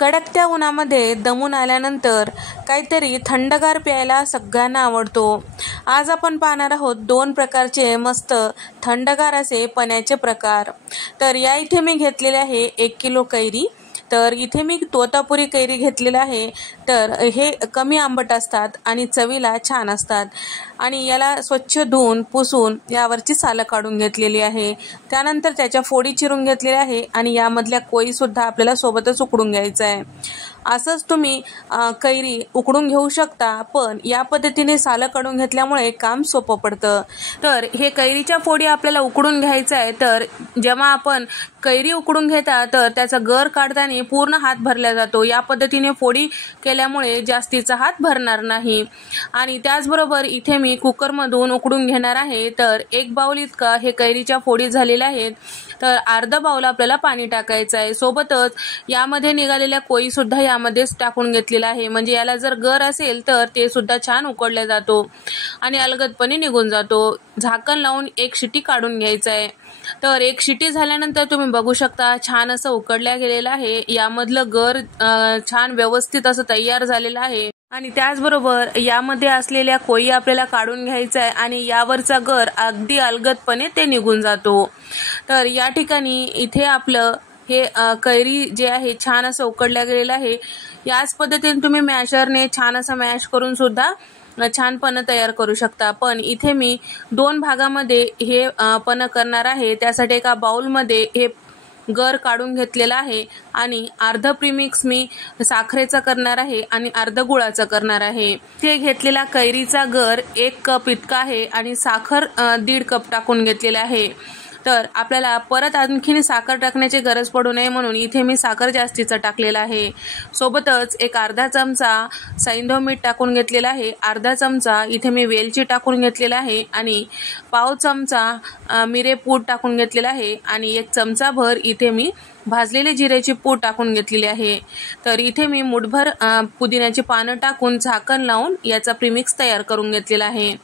कडकत्या उन्हामध्ये दमून आल्यानंतर काहीतरी थंडगार प्यायला सगळ्यांना आवडतो। आज आपण पाहणार आहोत 2 प्रकारचे मस्त थंडगार असे पण्याचे प्रकार। तर या इथे मी घेतलेले आहे 1 किलो कैरी। तर इथे मी तोतापुरी कैरी घेतलेला आहे। तर हे कमी आंबट असतात आणि चवीला छान असतात आणि याला स्वच्छ धुवून पुसून यावरची सालं काढून घेतलेली आहे। त्यानंतर त्याच्या फोडी चिरून घेतलेल्या आहे आणि यामधल्या कोई सुद्धा आपल्याला सोबतच उकडून घ्यायचा आहे। असंच तुम्ही कैरी उकडून घेऊ शकता, पण या पद्धतीने सालं काढून घेतल्यामुळे काम सोपं पडतं। तर हे कैरीच्या फोडी आपल्याला उकडून घ्यायचं आहे। तर जेव्हा आपण कैरी उकडून घेता तर त्याचा गर काढताना पूर्ण हात भरला जातो। या पद्धतीने फोडी केल्यामुळे जास्तीचा हात भरणार नाही। आणि त्याचबरोबर इथे मी कुकरमधून उकडून घेणार आहे। तर 1 बाउल इतका हे कैरीच्या फोडी झालेल्या आहेत। तर अर्धा बाउल आपल्याला पाणी टाकायचं आहे। सोबतच यामध्ये निघालेल्या कोई सुद्धा यामध्येच टाकून घेतलेला आहे, म्हणजे याला जर गर असेल तर ते सुद्धा छान उकडला जातो आणि अलगदपणे निघून जातो। झाकण लावून 1 शिटी काढून घ्यायचं आहे। तर 1 शिटी झाल्यानंतर तुम्ही बघू शकता छान असं उकडल्या गेलेलं आहे। यामधलं गर छान व्यवस्थित असं तयार झालेलं आहे आणि त्याचबरोबर यामध्ये असलेल्या कोई आपल्याला काढून घ्यायचा आहे आणि यावरचा गर अगदी अलगदपणे ते निघून जातो। तर या ठिकाणी इथे आपलं हे कैरी जे आहे छान असं उकडल्या गेलेलं आहे। याच पद्धतीने तुम्ही मॅशरने छान असं मॅश करून सुद्धा छान पन्ह तयार करू शकता। पण इथे मी 2 भागामध्ये हे पन्ह करणार आहे। त्यासाठी एका बाउलमध्ये हे गर काढून घेतलेला आहे आणि अर्ध प्रीमिक्स मी साखरेचा करणार आहे आणि अर्ध गुळाचा करणार आहे। ते घेतलेला कैरीचा गर 1 कप इतका आहे आणि साखर 1.5 कप टाकून घेतलेला आहे। तर आपल्याला परत आणखीन साखर टाकण्याची गरज पडू नये म्हणून इथे मी साखर जास्तीचा टाकलेला आहे। सोबतच एक अर्धा चमचा सैंधव मीठ टाकून घेतलेला आहे। अर्धा चमचा इथे मी वेलची टाकून घेतलेला आहे आणि पाव चमचा मिरे पूड टाकून घेतलेला आहे आणि 1 चमचा भर इथे मी भाजलेले जिऱ्याची पूड टाकून घेतलेली आहे। तर इथे मी मुठभर पुदिन्याची पानं टाकून झाकण लावून याचा प्रीमिक्स तयार करून घेतलेला आहे।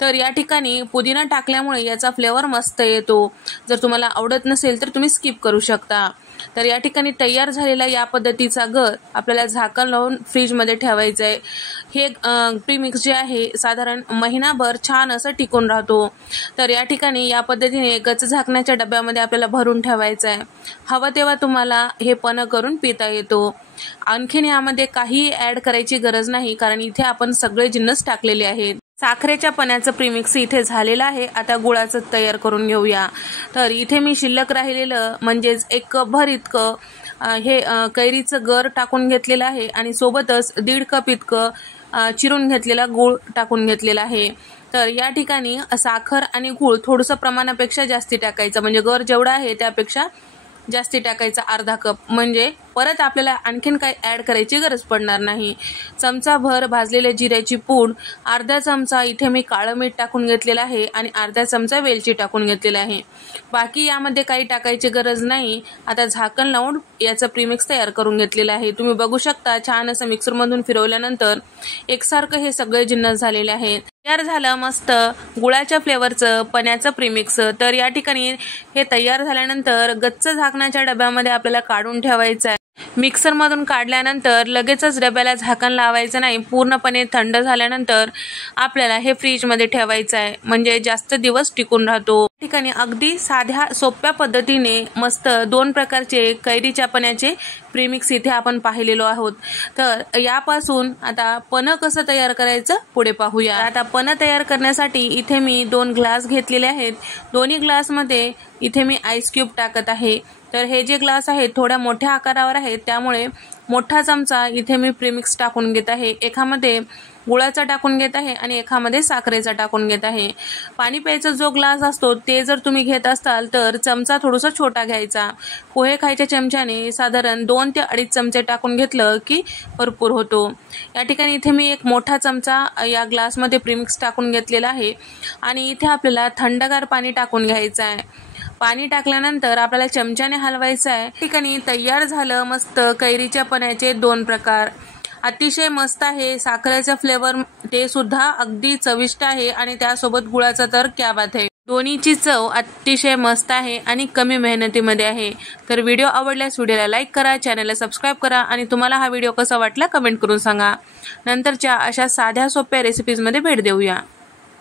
तर या ठिकाणी पुदिना टाकल्यामुळे याचा फ्लेवर मस्त येतो। जर तुम्हाला आवडत नसेल तर तुम्ही स्किप करू शकता। तर या ठिकाणी तयार झालेला या पद्धतीचा गर आपल्याला झाकण लावून फ्रीजमध्ये ठेवायचं आहे। हे प्रीमिक्स जे आहे साधारण महिनाभर छान असं टिकून राहतो। तर या ठिकाणी या पद्धतीने गच्च झाकण्याच्या डब्यामध्ये आपल्याला भरून ठेवायचं आहे। हवं तेव्हा तुम्हाला हे पन्ह करून पिता येतो। आणखीन यामध्ये काही ऍड करायची गरज नाही, कारण इथे आपण सगळे जिन्नस टाकलेले आहेत। साखरेच्या पण्याचं प्रीमिक्स इथे झालेलं आहे। आता गुळाचं तयार करून घेऊया। तर इथे मी शिल्लक राहिलेलं म्हणजेच 1 कप भर इतकं हे कैरीचं गर टाकून घेतलेलं आहे आणि सोबतच 1.5 कप इतकं चिरून घेतलेला गूळ टाकून घेतलेला आहे। तर या ठिकाणी साखर आणि गूळ थोडंसं प्रमाणापेक्षा जास्ती टाकायचं, म्हणजे गर जेवढा आहे त्यापेक्षा जास्ती टाकायचा अर्धा कप, म्हणजे परत आपल्याला आणखीन काही ऍड करायची गरज पडणार नाही। चमचा भर भाजलेल्या जिऱ्याची पूड, अर्धा चमचा इथे मी काळं मीठ टाकून घेतलेला आहे आणि अर्धा चमचा वेलची टाकून घेतलेला आहे। बाकी यामध्ये काही टाकायची गरज नाही। आता झाकण लावून याचा प्रीमिक्स तयार करून घेतलेला आहे। तुम्ही बघू शकता छान असं मिक्सरमधून फिरवल्यानंतर एकसारखं हे सगळे जिन्नस झालेले आहेत। तयार झालं मस्त गुळाच्या फ्लेवरचं पण्याचं प्रीमिक्स। तर या ठिकाणी हे तयार झाल्यानंतर गच्च झाकणाच्या डब्यामध्ये आपल्याला काढून ठेवायचं आहे। मिक्सरमधून काढल्यानंतर लगेचच डब्याला झाकण लावायचं नाही। पूर्णपणे थंड झाल्यानंतर आपल्याला हे फ्रीजमध्ये ठेवायचं आहे, म्हणजे जास्त दिवस टिकून राहतो। ठिकाणी अगदी साध्या सोप्या पद्धतीने मस्त 2 प्रकारचे कैरीच्या पण्याचे प्रीमिक्स इथे आपण पाहिलेलो आहोत। तर यापासून आता पन्ह कसं तयार करायचं पुढे पाहूया। आता पन्ह तयार करण्यासाठी इथे मी 2 ग्लास घेतलेले आहेत। दोन्ही ग्लासमध्ये इथे मी आईस क्यूब टाकत आहे। तर हे जे ग्लास आहेत थोड्या मोठ्या आकारावर आहेत, त्यामुळे मोठा चमचा इथे मी प्रीमिक्स टाकून घेत आहे। एकामध्ये गुळाचा टाकून घेत आहे आणि एकामध्ये साखरेचा टाकून घेत आहे। पाणी प्यायचा जो ग्लास असतो ते जर तुम्ही घेत असाल तर चमचा थोडासा छोटा घ्यायचा। पोहे खायच्या चमच्याने साधारण 2 ते 2.5 चमचे टाकून घेतलं की भरपूर होतो। या ठिकाणी इथे मी 1 मोठा चमचा या ग्लासमध्ये प्रीमिक्स टाकून घेतलेला आहे आणि इथे आपल्याला थंडगार पाणी टाकून घ्यायचं आहे। पाणी टाकल्यानंतर आपल्याला चमच्याने हलवायचं आहे। ठिकाणी तयार झालं मस्त कैरीच्या पण्याचे 2 प्रकार। अतिशय मस्त आहे। साखरेचा फ्लेवर ते सुद्धा अगदी चविष्ट आहे आणि त्यासोबत गुळाचा तर क्या बात है। दोन्हीची चव अतिशय मस्त आहे आणि कमी मेहनतीमध्ये आहे. तर व्हिडिओ आवडल्यास व्हिडिओला लाईक करा, चॅनलला सबस्क्राईब करा आणि तुम्हाला हा व्हिडिओ कसा वाटला कमेंट करून सांगा. नंतरच्या अशा साध्या सोप्या रेसिपीजमध्ये भेट देऊया.